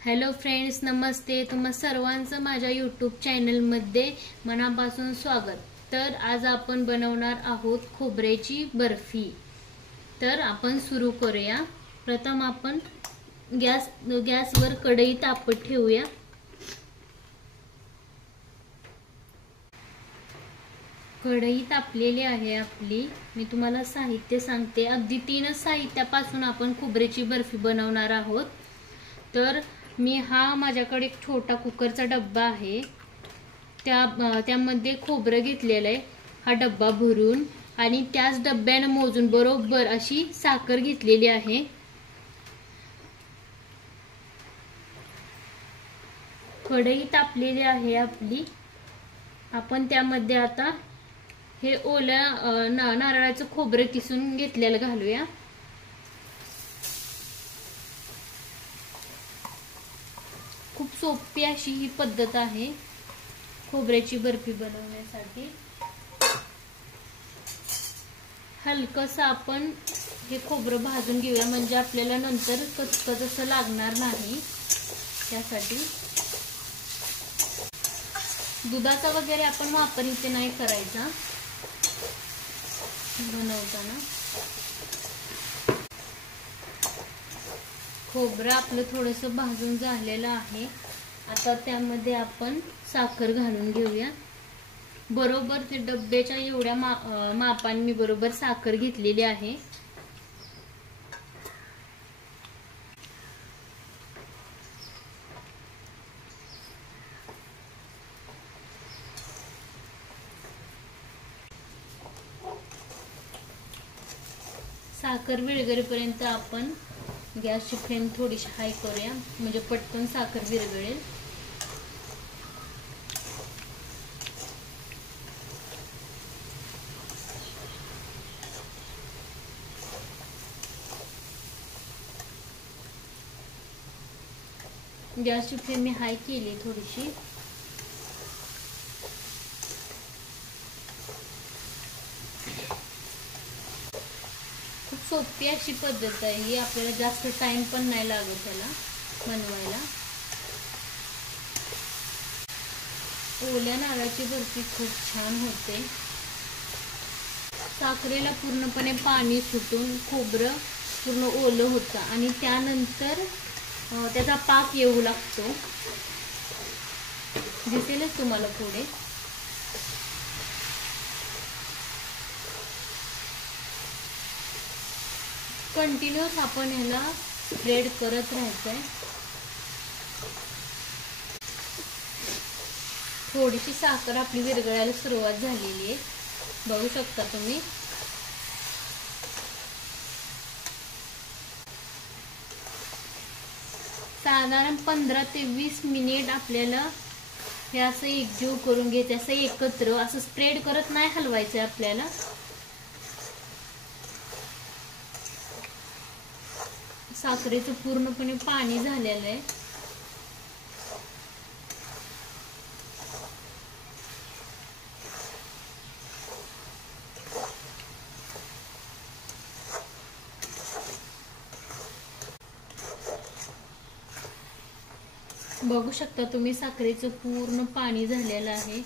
Hello friends, नमस्ते. तुम्हा सर्वांचं माझ्या यूट्यूब चॅनलमध्ये मनापासून स्वागत. तर आज आपण बनवणार आहोत खोबऱ्याची बर्फी. तर आपण सुरू करूया. प्रथम आपण गॅसवर कढई तापत ठेवूया. कढई तापलेली आहे आपली. मी तुम्हाला साहित्य सांगते. अगदी 3 साहित्यापासून आपण खोबऱ्याची बर्फी बनवणार आहोत. तर माझ्याकडे एक छोटा कुकरचा डब्बा आहे. त्यामध्ये खोबरं घेतलेलं आहे, हा डब्बा भरून, आणि त्याच डब्याने मोजून बरोबर अशी साखर घेतलेली आहे. कढई तापलेली आहे आपली. आपण त्यामध्ये आता हे ओल्या नारळाचं खोबरं किसून घेतलेलं घालूया. खूप सोपी अशी ही पद्धत आहे खोबऱ्याची बर्फी बनवण्यासाठी. हलकसं आपण हे खोबरं भाजून घेऊया, म्हणजे आपल्याला नंतर कचकच असं लागणार नाही. त्यासाठी दुधाचा वगैरे आपण वापर इथे नाही करायचा बनवताना. खोबरं आपलं थोडंसं भाजून झालेलं आहे. आता त्यामध्ये आपण साखर घालून घेऊया. बरोबर ते डब्याच्या एवढ्या मापाने मी बरोबर साखर घेतलेली आहे. साखर विरघळेपर्यंत आपण गॅसची फ्लेम थोडीशी हाय करूया, म्हणजे पटकन साखर विरघळेल. गॅसची फ्लेम मी हाय केली थोडीशी. खूप सोपी अशी पद्धत आहे ही. आपल्याला जास्त टाइम पण नाही लागत त्याला बनवायला. ओल्या नारळाची बर्फी खूप छान होते. साखरेला पूर्णपणे पाणी सुटून खोबरं पूर्ण ओलं होतं, आणि त्यानंतर त्याचा पाक येऊ लागतो. दिसेलच तुम्हाला पुढे. कंटिन्यूअस आपण ह्याला स्प्रेड करत राहायचंय. थोडीशी साखर आपली विरघळायला सुरुवात झालेली आहे, बघू शकता तुम्ही. साधारण 15 ते 20 मिनिट आपल्याला हे असं एकजीव करून घ्यायचं. असं एकत्र असं स्प्रेड करत नाही हलवायचं आपल्याला. साखरेचं पूर्णपणे पाणी झालेलं आहे. बघू शकता तुम्ही, साखरेचं पूर्ण पाणी झालेलं आहे.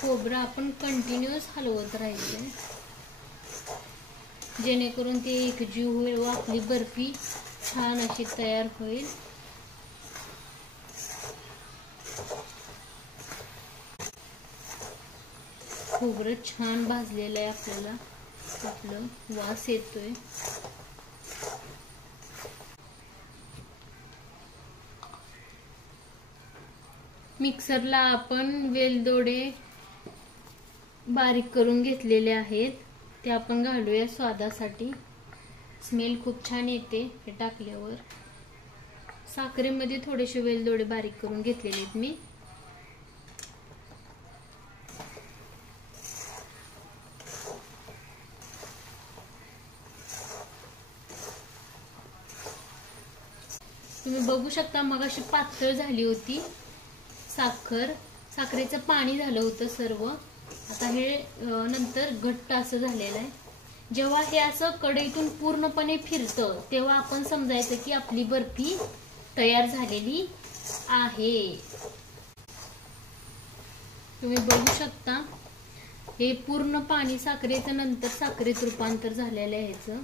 खोबरं आपण कंटिन्यूअस हलवत राहायचं, जेणेकरून ते एकजीव होईल व आपली बर्फी छान अशी तयार होईल. खोबरं छान भाजलेलं आहे आपल्याला. आपलं वास येतोय. मिक्सरला आपण वेलदोडे बारीक करून घेतलेले आहेत, ते आपण घालूया स्वादासाठी. स्मेल खूप छान येते हे टाकल्यावर. साखरेमध्ये थोडेसे वेलदोडे बारीक करून घेतलेले आहेत मी. तुम्ही बघू शकता, मगाशी पातळ झाली होती साखरेचं पाणी झालं होतं सर्व. आता हे नंतर घट्ट असं झालेलं आहे. जेव्हा हे असं कढईतून पूर्णपणे फिरतं तेव्हा आपण समजायचं की आपली बर्फी तयार झालेली आहे. तुम्ही बघू शकता हे पूर्ण पाणी साखरेचं नंतर साखरेत रूपांतर झालेलं आहे ह्याचं.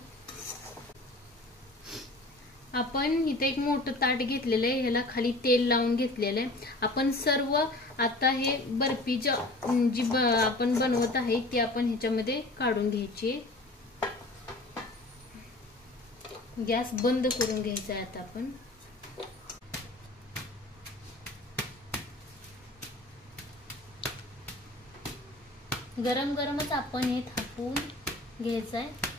आपण इथे एक मोठं ताट घेतलेलं आहे, ह्याला खाली तेल लावून घेतलेलं आहे. आपण सर्व आता हे बर्फीच्या जी आपण बनवत आहे ती आपण ह्याच्यामध्ये काढून घ्यायची. गॅस बंद करून घ्यायचा आहे आता आपण. गरम गरमच आपण हे थापून घ्यायचं आहे.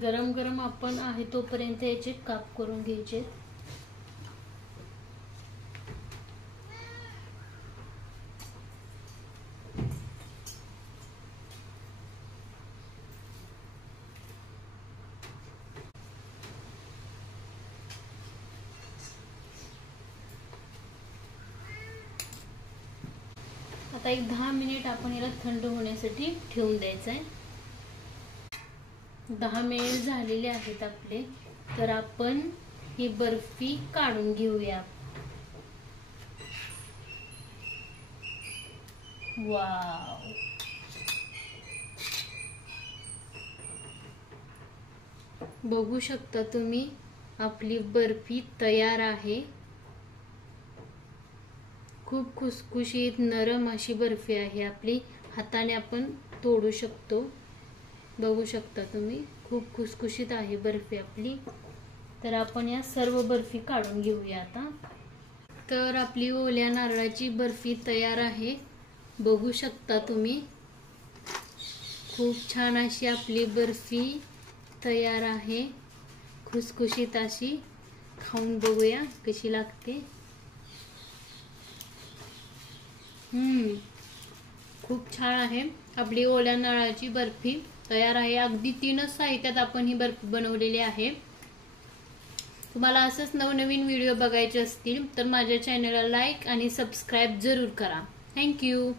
गरम गरम आपण आहे तोपर्यंत याचे काप करून घ्यायचे. आता एक 10 मिनिट आपण याला थंड होण्यासाठी ठेवून द्यायचं आहे. 10 मिनिट झालेले आहेत आपले. तर आपण ही बर्फी काढून घेऊया. वाव, बघू शकता तुम्ही आपली बर्फी तयार आहे. खूप खुसखुशीत नरम अशी बर्फी आहे आपली. हाताने आपण तोडू शकतो. बघू शकता तुम्ही खूप खुसखुशीत आहे बर्फी आपली. तर आपण या सर्व बर्फी काढून घेऊया आता. तर आपली ओल्या नारळाची बर्फी तयार आहे. बघू शकता तुम्ही खूप छान अशी आपली बर्फी तयार आहे. खुसखुशीत अशी. खाऊन बघूया कशी लागते. खूप छान आहे आपली ओल्या नारळाची बर्फी तयार आहे. अगदी 3च साहित्यात आपण ही बर्फी बनवलेली आहे. तुम्हाला असंच नवनवीन व्हिडिओ बघायचे असतील तर माझ्या चॅनलला लाईक आणि सबस्क्राईब जरूर करा. थँक्यू.